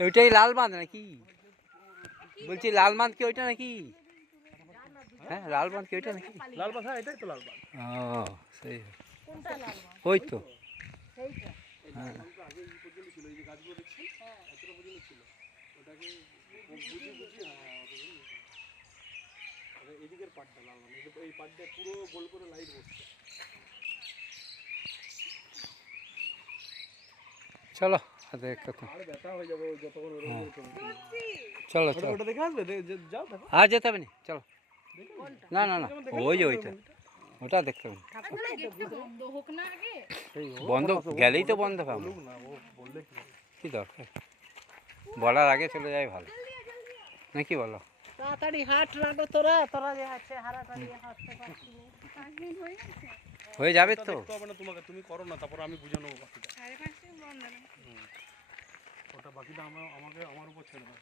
ওইটাই লাল বাঁধ নাকি? বলছি লাল বাঁধ কি ওইটা নাকি? হ্যাঁ লাল বাঁধ কি ওইটা নাকি? লাল বাঁধ, হ্যাঁ এটাই তো লাল বাঁধ। ও সেই ওই তো হ্যাঁ। এদিকের পাটটা লাল বাঁধ, এই পাটটা পুরো গোল করে লাইট বসছে। চলো কথা আর ব্যথা হয়ে যাবে যতক্ষণ ওরকম চলো চলো। ওটা দেখে আসবে, যাও দেখো। আর যেতে হবে না, চলো। না না না ওই যে ওইটা, ওটা দেখতে হবে বন্ধ, গেলেই তো বন্ধ পাবো। কি দরকার, বলার আগে চলে যায় ভালো নাকি বলো? তাড়াতাড়ি হাট রাখো তোরা, তোরা যে আছে হারাটা দিয়ে হাঁটতে পারছি না। হয়ে যাবে তো। তোমাকে তুমি করো না, তারপর আমি বুঝে নেবো বাকিটা। ওটা বাকিটা আমাকে আমার উপর ছেড়ে দাও।